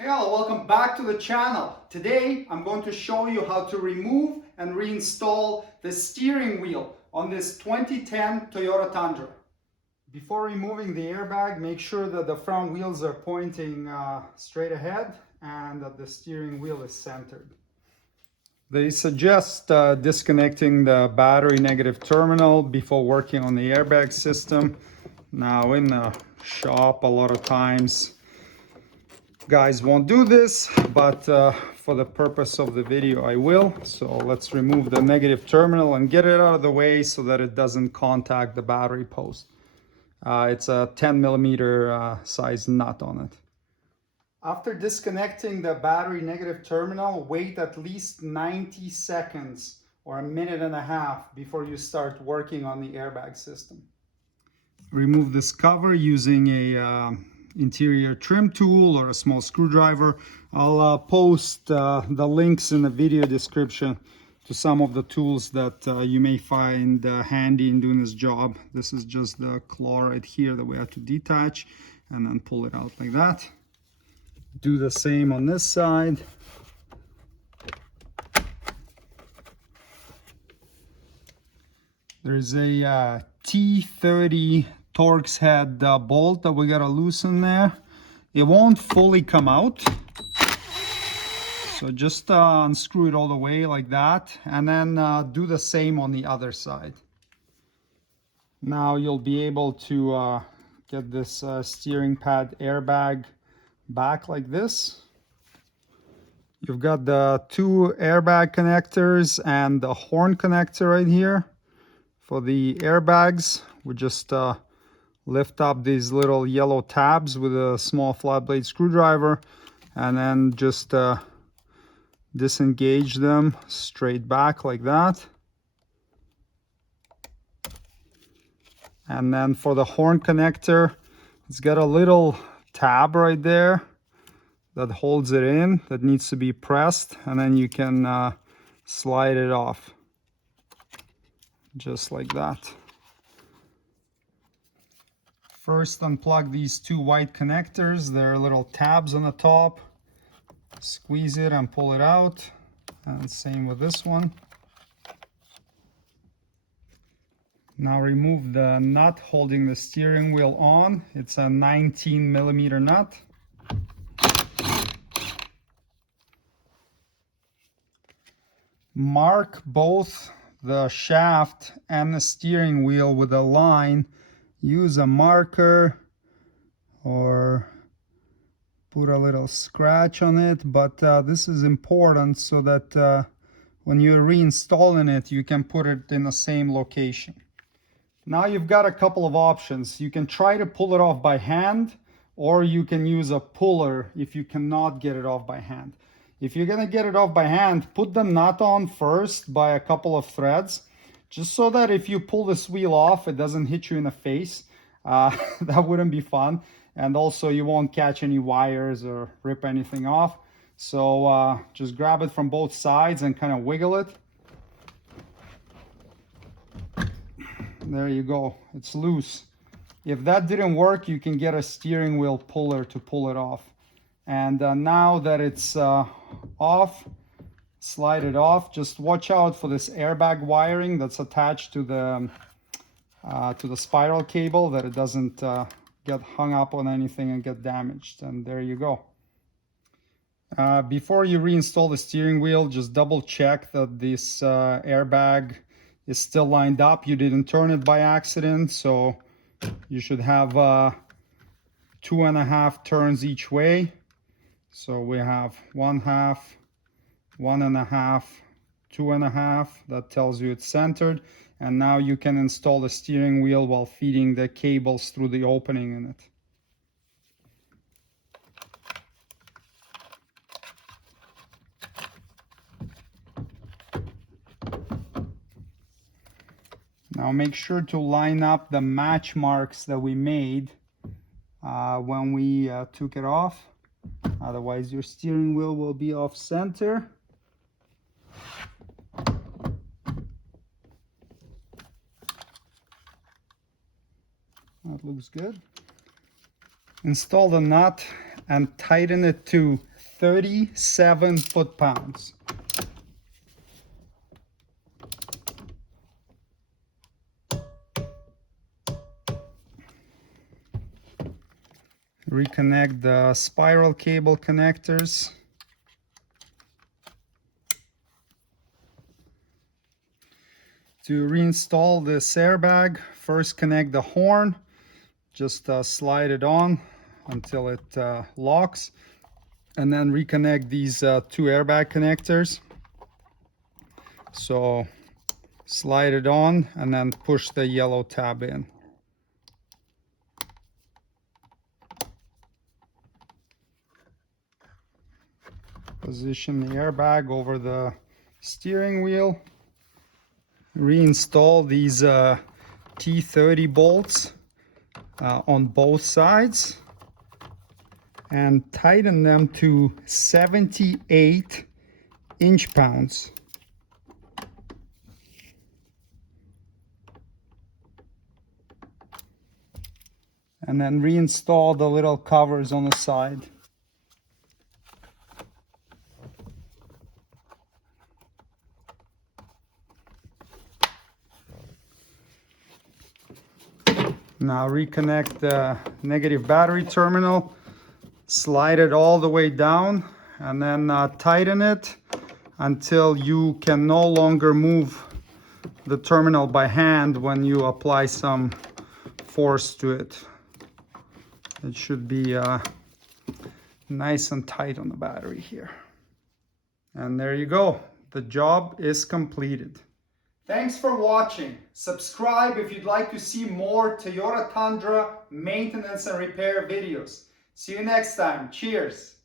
Hey all, welcome back to the channel. Today I'm going to show you how to remove and reinstall the steering wheel on this 2010 Toyota Tundra. Before removing the airbag, make sure that the front wheels are pointing straight ahead and that the steering wheel is centered. They suggest disconnecting the battery negative terminal before working on the airbag system. Now in the shop, a lot of times guys won't do this, but for the purpose of the video I will. So let's remove the negative terminal and get it out of the way so that it doesn't contact the battery post. It's a 10 millimeter size nut on it. After disconnecting the battery negative terminal, wait at least 90 seconds or a minute and a half before you start working on the airbag system. Remove this cover using a interior trim tool or a small screwdriver. I'll post the links in the video description to some of the tools that you may find handy in doing this job. This is just the claw right here that we have to detach and then pull it out like that. Do the same on this side. There's a T30 Torx head bolt that we gotta loosen there. It won't fully come out, so just unscrew it all the way like that, and then do the same on the other side. Now you'll be able to get this steering pad airbag back like this. You've got the two airbag connectors and the horn connector right here. For the airbags, we just lift up these little yellow tabs with a small flat blade screwdriver and then just disengage them straight back like that. And then for the horn connector, it's got a little tab right there that holds it in, that needs to be pressed, and then you can slide it off just like that. First, unplug these two white connectors. There are little tabs on the top. Squeeze it and pull it out, and same with this one. Now remove the nut holding the steering wheel on. It's a 19 millimeter nut. Mark both the shaft and the steering wheel with a line. Use a marker or put a little scratch on it, but this is important so that when you're reinstalling it, you can put it in the same location. Now you've got a couple of options. You can try to pull it off by hand, or you can use a puller if you cannot get it off by hand. If you're gonna get it off by hand, put the nut on first by a couple of threads, just so that if you pull this wheel off, it doesn't hit you in the face. That wouldn't be fun. And also you won't catch any wires or rip anything off. So just grab it from both sides and kind of wiggle it. There you go, it's loose. If that didn't work, you can get a steering wheel puller to pull it off. And now that it's off, slide it off. Just watch out for this airbag wiring that's attached to the spiral cable, that it doesn't get hung up on anything and get damaged. And there you go. Before you reinstall the steering wheel, just double check that this airbag is still lined up. You didn't turn it by accident, so you should have 2.5 turns each way. So we have 1/2, 1.5, 2.5. That tells you it's centered. And now you can install the steering wheel while feeding the cables through the opening in it. Now make sure to line up the match marks that we made when we took it off. Otherwise your steering wheel will be off center. That looks good. Install the nut and tighten it to 37 foot-pounds. Reconnect the spiral cable connectors. To reinstall this airbag, first connect the horn. Just slide it on until it locks, and then reconnect these two airbag connectors. So slide it on and then push the yellow tab in. Position the airbag over the steering wheel. Reinstall these T30 bolts on both sides and tighten them to 78 inch-pounds. And then reinstall the little covers on the side. Now reconnect the negative battery terminal, slide it all the way down, and then tighten it until you can no longer move the terminal by hand when you apply some force to it. It should be nice and tight on the battery here. And there you go. The job is completed. Thanks for watching. Subscribe if you'd like to see more Toyota Tundra maintenance and repair videos. See you next time. Cheers.